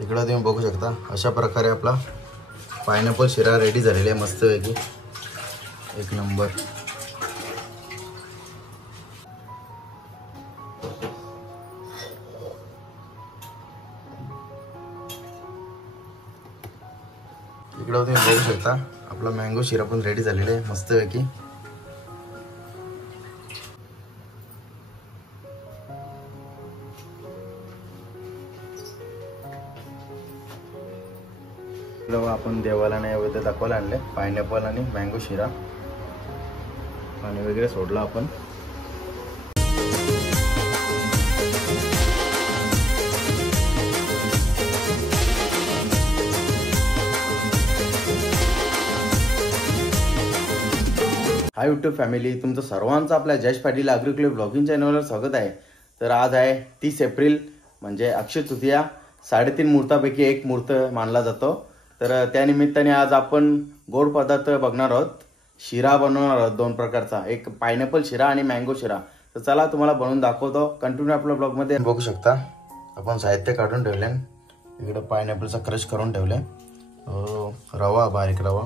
इकडं तुम्ही बघू शकता अशा प्रकारे आपला पायनॅपल शिरा रेडी झालेला आहे मस्तपैकी एक नंबर। इकडं तुम्ही बघू शकता आपला मँगो शिरा पण रेडी झालेला आहे मस्तपैकी। आपण देवाला नैवेद्य दाखवायला आणले पायनॅपल आणि मँगो शिरा आणि वगैरे सोडला आपण। हाय यूट्यूब फॅमिली, तुमचं सर्वांचं आपल्या जयेश पाटील ॲग्रिकल्चर ब्लॉगिंग चॅनलवर स्वागत आहे। तर आज आहे 30 एप्रिल म्हणजे अक्षय तृतीया। 3.5 मुहूर्तापैकी एक मुहूर्त मानला जातो। तर त्या निमित्ताने आज आपण गोड पदार्थ बघणार आहोत, शिरा बनवणार आहोत 2 प्रकारचा, एक पायनॅपल शिरा आणि मँगो शिरा। तर चला तुम्हाला बनवून दाखवतो, कंटिन्यू आपल्या ब्लॉग मध्ये बघू शकता। आपण साहित्य काढून ठेवले, इकडे पायनॅपलचा क्रश करून ठेवले, रवा बारीक रवा,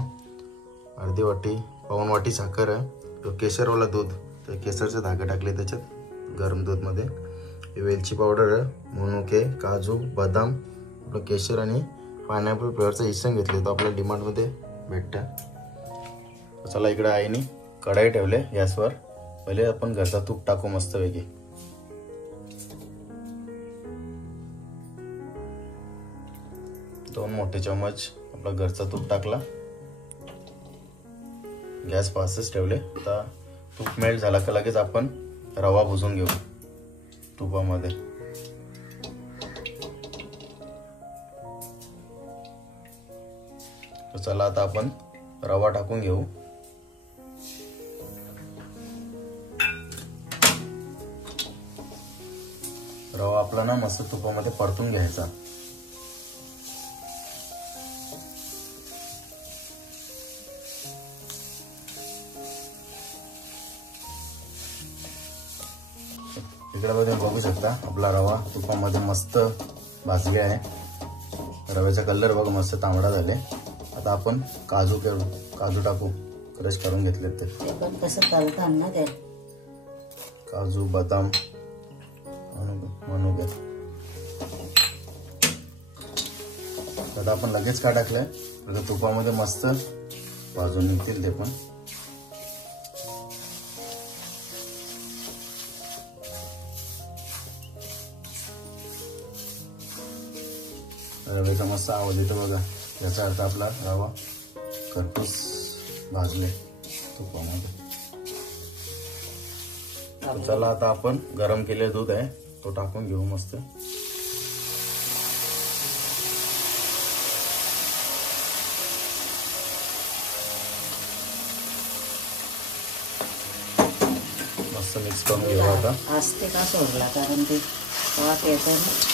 अर्धी वाटी पाऊण वाटी साखर आहे, केसरवाला दूध, तर केसरचे धागे टाकले त्याच्यात गरम दूध मध्ये, वेलची पावडर आहे, मनुके, काजू, बदाम, आपलं केशर आणि पायनॅपल फ्लेवरचा इसन घेतले, तो आपल्या डिमांड मध्ये भेटतं। चला इकडे आईने कढाई ठेवले गॅसवर, पहिले आपण घरचा तूप टाकू मस्तपैकी। दोन मोठे चम्मच आपला घरचा तूप टाकला, गॅस फास्टच ठेवले। आता तूप मेल्ट झाला की लगेच आपण रवा भुजून घेऊ तुपामध्ये। चला आता आपण रवा टाकून घेऊ। रवा आपला ना मस्त तुपामध्ये परतून घ्यायचा। इकडे बघू शकता आपला रवा तुपामध्ये मस्त भाजले आहे, रव्याचा कलर बघा मस्त तांबडा झाले। आता आपण काजू टाकू, क्रश करून घेतले ते पण कसं चालतं ना ते, काजू, बदाम, मनुके। आता आपण लगेच का टाकलंय, तुपामध्ये मस्त भाजून निघतील ते पण। रव्याचा मस्त आवाज येतो बघा, याचा अर्थ आपला रवा खरपूस भाजले तुपामध्ये। चला आता आपण गरम केलेलं दूध आहे तो टाकून घेऊ मस्त। मस्त मिक्स करून घेऊ आता। आज ते का सोडला, कारण ते वाफ येतो ना।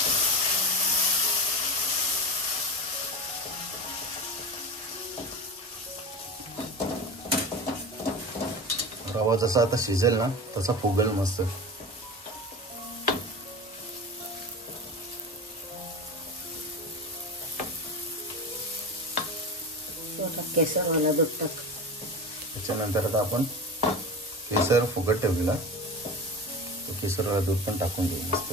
रवा जसा आता शिजेल ना तसा फुगेल मस्त। केसरवाला दूध टाक, त्याच्यानंतर आता आपण केसर फुगत ठेवलेला, तो केसरवाला दूध पण टाकून घेऊ मस्त।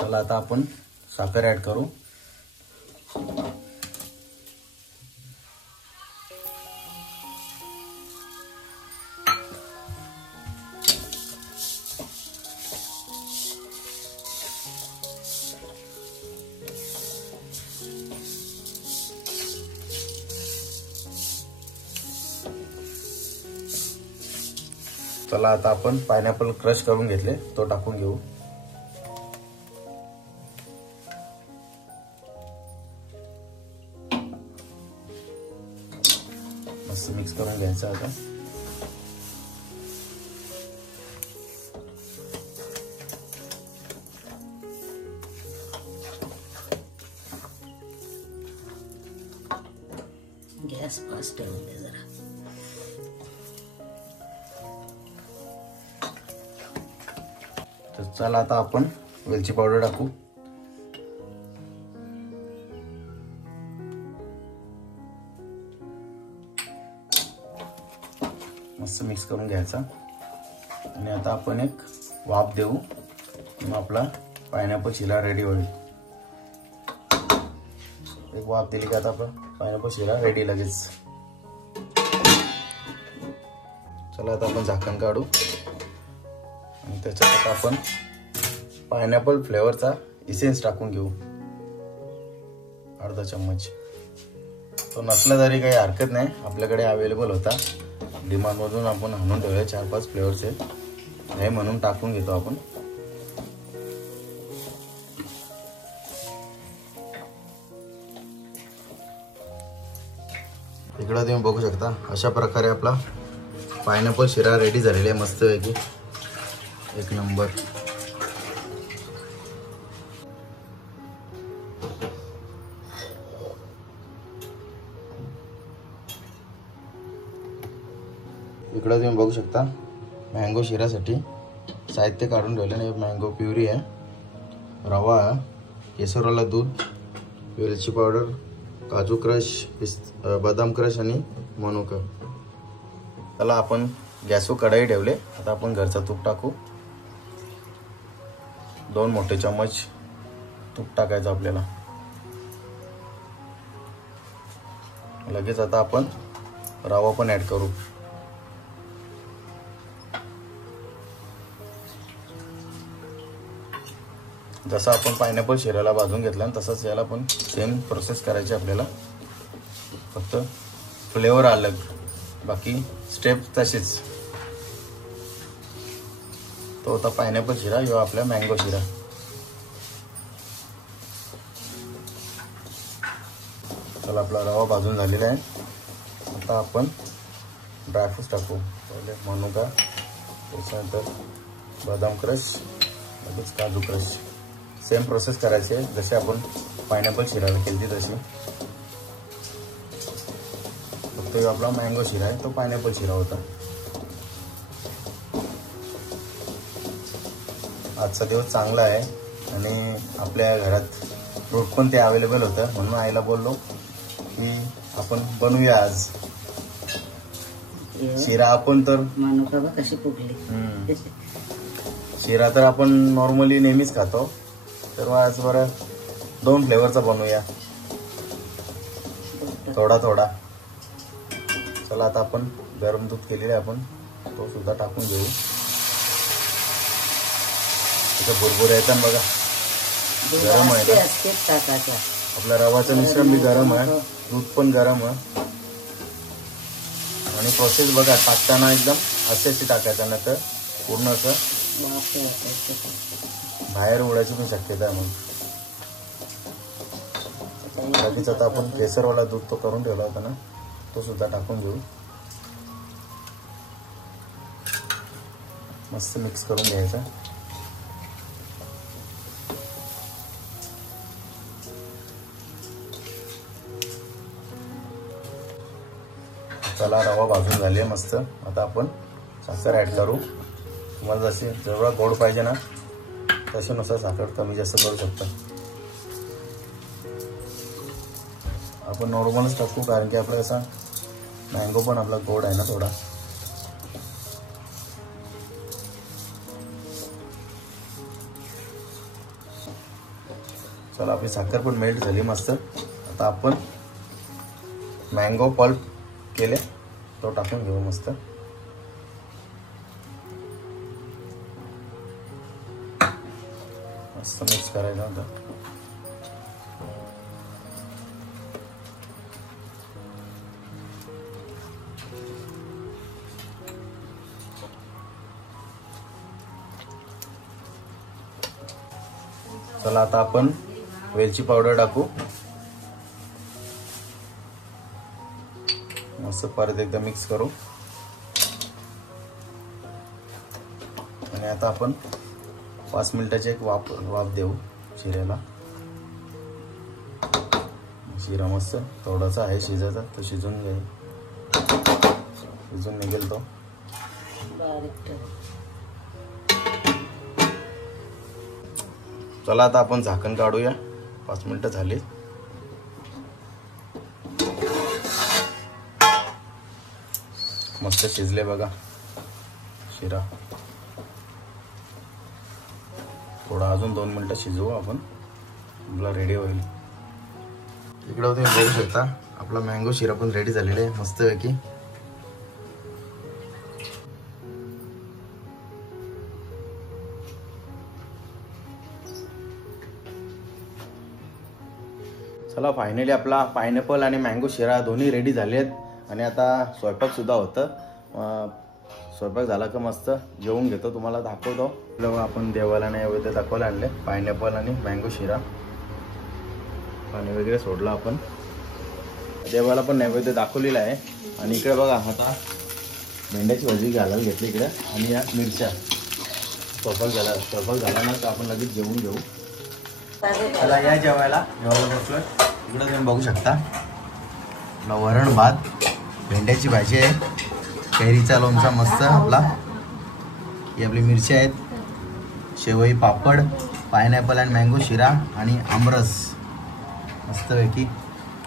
चला आता आपण साखर ऍड करू। चला आता आपण पायनॅपल क्रश करून घेतले तो टाकून घेऊ। मस्त मिक्स करून घ्यायचं आता। गॅस फास्ट ठेवून दे जरा. तर चला आता आपण वेलची पावडर टाकू. मस्त मिक्स करून घ्यायचा आणि आता आपण एक वाफ देऊ. मग आपला पायनॅपल शिरा रेडी होईल. एक वाफ दिली का आता आपला पायनॅपल शिरा रेडी लगेच. चला आता आपण झाकण काढू आणि त्याच्यात आता आपण पायनॅपल फ्लेवरचा इसेन्स टाकून घेऊ. अर्धा चम्मच. तो नसला तरी काही हरकत नाही, आपल्याकडे अवेलेबल होता. डिमार्टमधून आपण आणून ठेवले 4-5 फ्लेवर्स आहेत. हे म्हणून टाकून घेतो आपण. इकडं तुम्ही बघू शकता अशा प्रकारे आपला पायनॅपल शिरा रेडी झालेला आहे मस्तपैकी. एक नंबर. इकडं तुम्ही बघू शकता मँगो शिरासाठी साहित्य काढून ठेवले नाही. मँगो प्युरी आहे, रवा, केसरवाला दूध, वेलची पावडर, काजू क्रश, बदाम क्रश आणि मनुका. त्याला आपण गॅसवर कढई ठेवले. आता आपण घरचं तूप टाकू. 2 मोठे चम्मच तूप टाकायचं आपल्याला. लगेच आता आपण रवा पण ऍड करू. जसं आपण पायनॅपल शिराला भाजून घेतला तसंच याला पण सेम प्रोसेस करायची आपल्याला, फक्त फ्लेवर अलग, बाकी स्टेप तशीच. तो होता पायनॅपल शिरा, ह्यो आपला मँगो शिरा. चला आपला रवा भाजून झालेला आहे. आता आपण ड्रायफ्रूट्स टाकू. पहिले मनुका, त्याच्यानंतर बदाम क्रश, लगेच काजू क्रश. सेम प्रोसेस करायची आहे जसे आपण पायनॅपल शिराला केली तशी. फक्त आपला मँगो शिरा आहे, तो पायनॅपल शिरा होता. आजचा दिवस चांगला आहे आणि आपल्या घरात फ्रूट पण ते अवेलेबल होतं, म्हणून आईला बोललो की आपण बनवूया आज शिरा. आपण तर मनुका बघ कशी फुगली. शिरा तर आपण नॉर्मली नेहमीच खातो, तर आज बरं 2 फ्लेवरचा बनवूया थोडा थोडा. चला आता आपण गरम दूध केलेले आपण तो सुद्धा टाकून घेऊ. त्याचं भुरभुर येतात बघा. गरम आहे ना आपला रवाचं मिश्रण बी गरम आहे, दूध पण गरम आहे. आणि प्रोसेस बघा टाकताना एकदम अशी टाकायचं, नाही तर पूर्ण असं बाहेर उडायची पण शक्यता आहे. मग लगेच आता आपण केसरवाला दूध तो करून ठेवला होता ना, तो सुद्धा टाकून घेऊ. मस्त मिक्स करून घ्यायचा. चला रवा भाजून झाले मस्त. आता आपण साखर ऍड करू. तुम्हाला जशी जेवढा गोड पाहिजे ना तशानुसार साखर कमी जास्त करू शकता. आपण नॉर्मलच टाकू, कारण की आपला असा मँगो पण आपला गोड आहे ना थोडा. चला आपली साखर पण मेल्ट झाली मस्त. आता आपण मँगो पल्प केले तो टाकून घेऊ मस्त. मस्त मिक्स करायचं होतं. चला आता आपण वेलची पावडर टाकू. मस्त परत एकदा मिक्स करू. आणि आता आपण 5 मिनिटाची एक वाफ देऊ शिऱ्याला. शिरा मस्त थोडासा आहे शिजायचा, तो शिजून जाईल. अजून निघेल तो. बारीक ठेव. चला आता आपण झाकण काढूया. 5 मिनिटं झाली. मस्त शिजले बघा शिरा. थोडा अजून 2 मिनिटं शिजवू आपण. आपला रेडी होईल. इकडे तुम्ही बघू शकता आपला मँगो शिरा पण रेडी झालेला आहे मस्तपैकी. चला फायनली आपला पायनॅपल आणि मँगो शिरा दोन्ही रेडी झाले आहेत. आणि आता स्वयंपाक सुद्धा होतं. स्वयंपाक झाला का मस्त जेवून घेतो. तुम्हाला दाखवतो. आपण देवाला नैवेद्य दाखवायला आणले पायनॅपल आणि मँगो शिरा. पाणी वगैरे सोडलं आपण. देवाला पण नैवेद्य दाखवलेला आहे. आणि इकडे बघा आता भेंड्याची भाजी घालायला घेतली इकडे. आणि या मिरच्या. स्वयंपाक झाला ना तर आपण लगेच जेवून घेऊ. चला या जेवायला बसलोय. इकडे तुम्ही बघू शकता आपला वरण भात, भेंड्याची भाजी आहे, कैरीचा लोणचा मस्त आपला, ही आपली मिरची आहेत, शेवई पापड, पायनॅपल अँड मँगो शिरा आणि आमरस मस्तपैकी.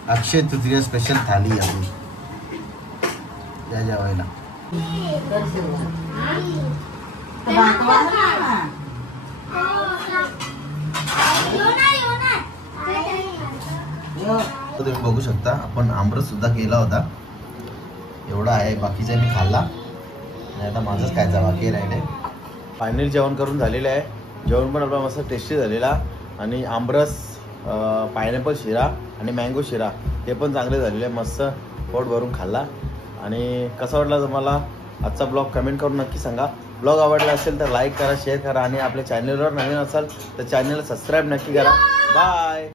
अक्षय तृतीया स्पेशल थाली आपली. या जेवायला. तुम्ही बघू शकता आपण आमरस सुद्धा केला होता. एवढा आहे. बाकीचा मी खाल्ला आणि आता माझंच खायचा बाकी राहिले. फायनली जेवण करून झालेलं आहे. जेवण पण आपला मस्त टेस्टी झालेला. आणि आमरस, पायनॅपल शिरा आणि मँगो शिरा ते पण चांगले झालेले. मस्त पोट भरून खाल्ला. आणि कसा वाटला तुम्हाला आजचा ब्लॉग कमेंट करून नक्की सांगा. ब्लॉग आवडला असेल तर लाईक करा, शेअर करा. आणि आपल्या चॅनलवर नवीन असाल तर चॅनलला सबस्क्राईब नक्की करा. बाय.